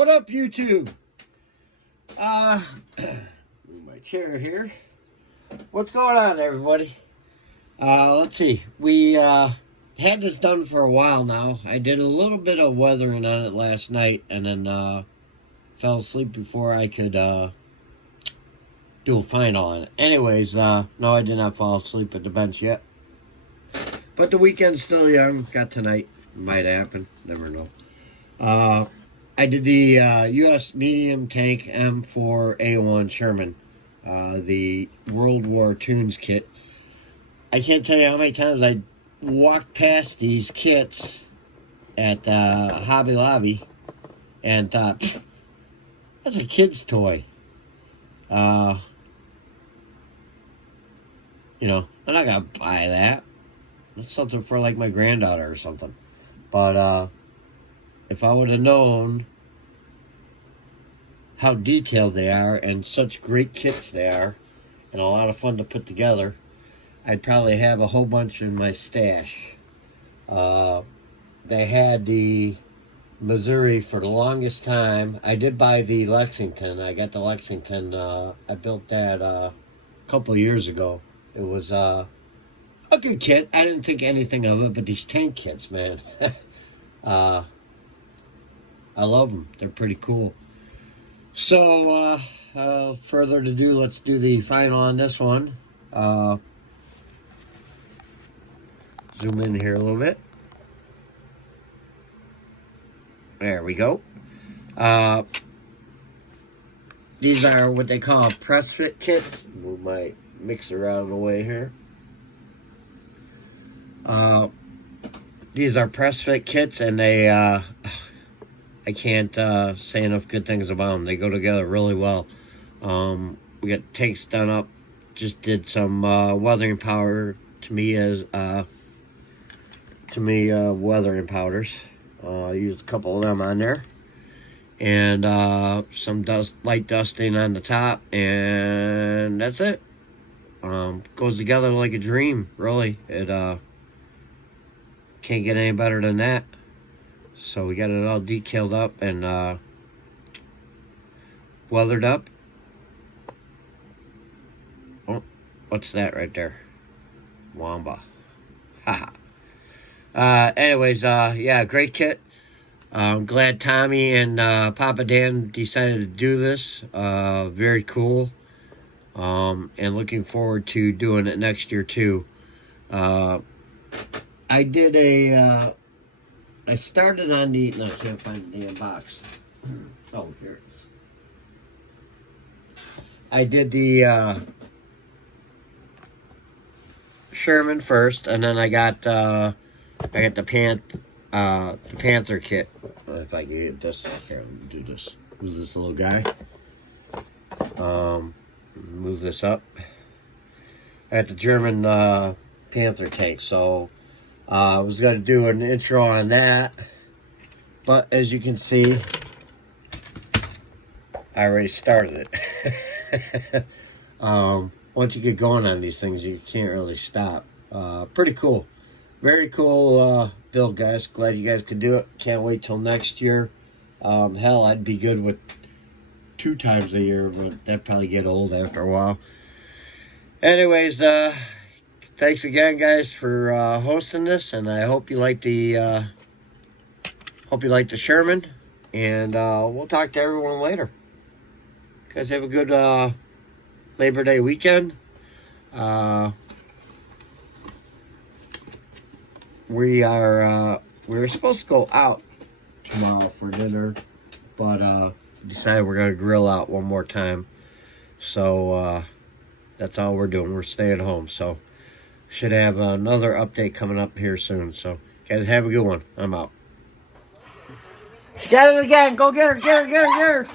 What up, YouTube? Move my chair here. What's going on, everybody? Let's see. We had this done for a while now. I did a little bit of weathering on it last night, and then fell asleep before I could do a final on it. Anyways, no, I did not fall asleep at the bench yet. But the weekend's still young. Got tonight. Might happen. Never know. I did the U.S. medium tank M4A1 Sherman, the World War Tunes kit. I can't tell you how many times I walked past these kits at Hobby Lobby and thought, that's a kid's toy. You know, I'm not going to buy that. That's something for like my granddaughter or something. But if I would have known how detailed they are and such great kits they are and a lot of fun to put together, I'd probably have a whole bunch in my stash. They had the Missouri for the longest time. I did buy the Lexington. I got the Lexington. I built that a couple of years ago. It was a good kit. I didn't think anything of it, but these tank kits, man. I love them. They're pretty cool. So, further ado, let's do the final on this one. Zoom in here a little bit. There we go. These are what they call press fit kits. Move my mixer out of the way here. These are press fit kits, and they, I can't say enough good things about them. They go together really well. We got tanks done up. Just did some weathering powder to me as weathering powders. Used a couple of them on there, and some light dusting on the top, and that's it. Goes together like a dream, really. It can't get any better than that. So we got it all decaled up and weathered up. Oh, what's that right there? Wamba. Haha. Anyways, yeah, great kit. I'm glad Tommy and Papa Dan decided to do this. Very cool. And looking forward to doing it next year too. I did I started on the, no, I can't find the damn box. Oh, here it is. I did the Sherman first, and then I got the Panther kit. If I can get this, here, let me do this. Who's this little guy? Move this up. I got the German Panther tank, so I was going to do an intro on that, but as you can see, I already started it. Once you get going on these things, you can't really stop. Pretty cool. Very cool build, guys. Glad you guys could do it. Can't wait till next year. Hell, I'd be good with 2 times a year, but that'd probably get old after a while. Anyways, thanks again, guys, for hosting this, and I hope you like the Sherman, and we'll talk to everyone later. Guys, have a good Labor Day weekend. We're supposed to go out tomorrow for dinner, but decided we're gonna grill out one more time. So that's all we're doing. We're staying home. So should have another update coming up here soon. So guys, have a good one. I'm out. She got it again. Go get her. Get her. Get her. Get her.